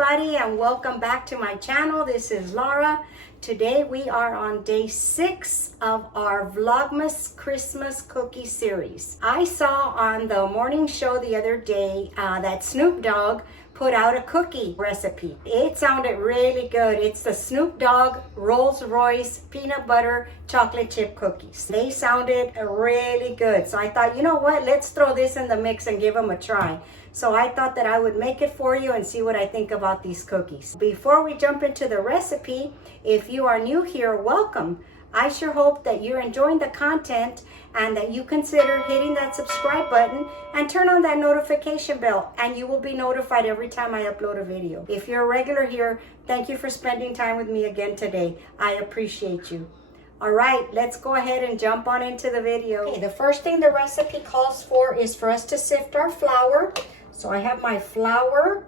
everybody, and welcome back to my channel. This is Laura. Today we are on day 6 of our Vlogmas Christmas cookie series. I saw on the morning show the other day that Snoop Dogg put out a cookie recipe. It sounded really good. It's the Snoop Dogg Royce peanut butter chocolate chip cookies. They sounded really good. So I thought, you know what, let's throw this in the mix and give them a try. So I thought that I would make it for you and see what I think about these cookies. Before we jump into the recipe, if you are new here, welcome. I sure hope that you're enjoying the content and that you consider hitting that subscribe button and turn on that notification bell, and you will be notified every time I upload a video. If you're a regular here, thank you for spending time with me again today. I appreciate you. All right, let's go ahead and jump on into the video. Okay, the first thing the recipe calls for is for us to sift our flour. So I have my flour,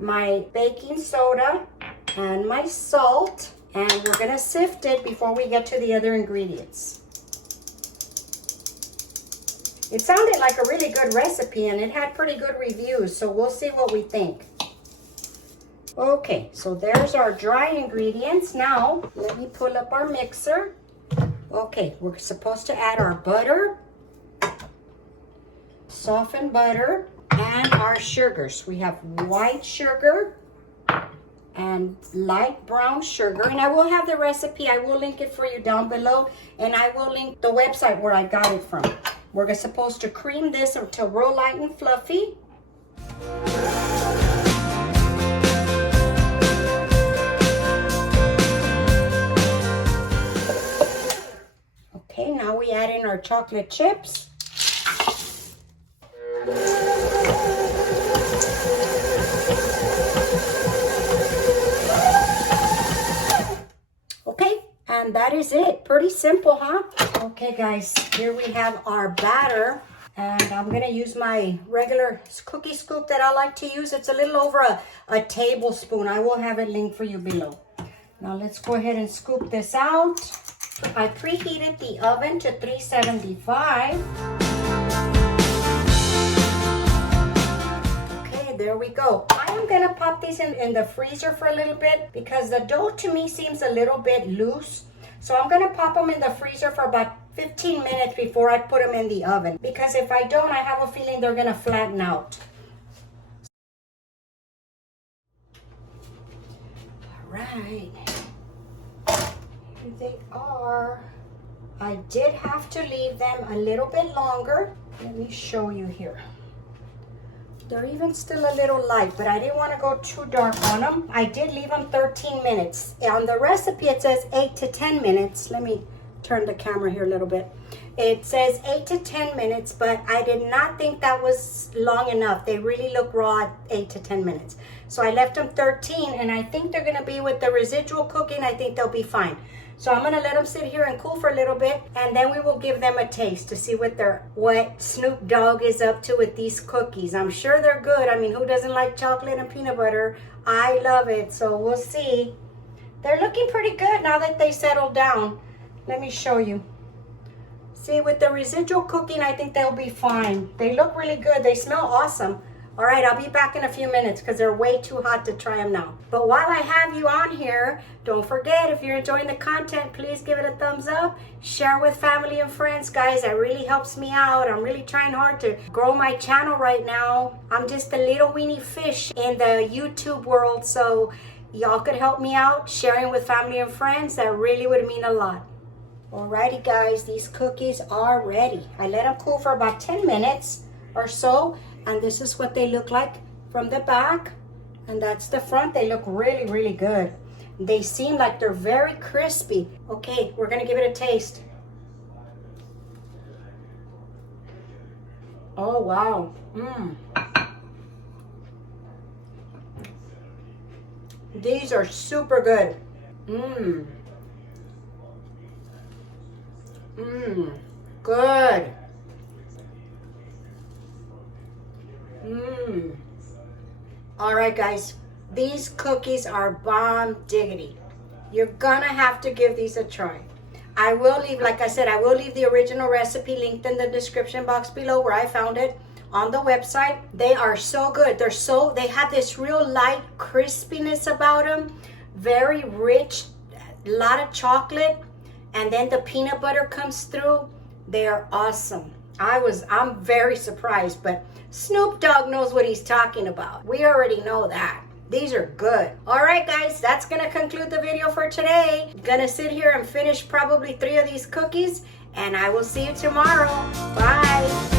my baking soda, and my salt, and we're gonna sift it before we get to the other ingredients. It sounded like a really good recipe and it had pretty good reviews, so we'll see what we think. Okay, so there's our dry ingredients. Now, let me pull up our mixer. Okay, we're supposed to add our butter, softened butter, and our sugars. We have white sugar and light brown sugar, and I will have the recipe. I will link it for you down below, and I will link the website where I got it from. We're supposed to cream this until real light and fluffy. Okay, now we add in our chocolate chips. And that is it. Pretty simple, huh? Okay, guys, here we have our batter. And I'm going to use my regular cookie scoop that I like to use. It's a little over a tablespoon. I will have it linked for you below. Now, let's go ahead and scoop this out. I preheated the oven to 375. Okay, there we go. I am going to pop these in the freezer for a little bit because the dough to me seems a little bit loose. So I'm going to pop them in the freezer for about 15 minutes before I put them in the oven. Because if I don't, I have a feeling they're going to flatten out. All right. Here they are. I did have to leave them a little bit longer. Let me show you here. They're even still a little light, but I didn't want to go too dark on them. I did leave them 13 minutes. On the recipe, it says 8 to 10 minutes. Let me turn the camera here a little bit. It says 8 to 10 minutes, but I did not think that was long enough. They really look raw at 8 to 10 minutes. So I left them 13, and I think they're going to be with the residual cooking. I think they'll be fine. So I'm going to let them sit here and cool for a little bit, and then we will give them a taste to see what Snoop Dogg is up to with these cookies. I'm sure they're good. I mean, who doesn't like chocolate and peanut butter? I love it, so we'll see. They're looking pretty good now that they settled down. Let me show you. See, with the residual cooking, I think they'll be fine. They look really good. They smell awesome. All right, I'll be back in a few minutes because they're way too hot to try them now. But while I have you on here, don't forget, if you're enjoying the content, please give it a thumbs up. Share with family and friends, guys. That really helps me out. I'm really trying hard to grow my channel right now. I'm just a little weeny fish in the YouTube world, so y'all could help me out sharing with family and friends. That really would mean a lot. Alrighty, guys, these cookies are ready. I let them cool for about 10 minutes or so. And this is what they look like from the back. And that's the front. They look really, really good. They seem like they're very crispy. Okay, we're going to give it a taste. Oh, wow. These are super good. Good. All right, guys, these cookies are bomb diggity. You're gonna have to give these a try. I will leave, like I said, I will leave the original recipe linked in the description box below where I found it, on the website. They are so good. They have this real light crispiness about them, very rich, a lot of chocolate, and then the peanut butter comes through. They are awesome. I'm very surprised, but Snoop Dogg knows what he's talking about. We already know that. These are good. All right, guys, that's gonna conclude the video for today. Gonna sit here and finish probably 3 of these cookies, and I will see you tomorrow. Bye.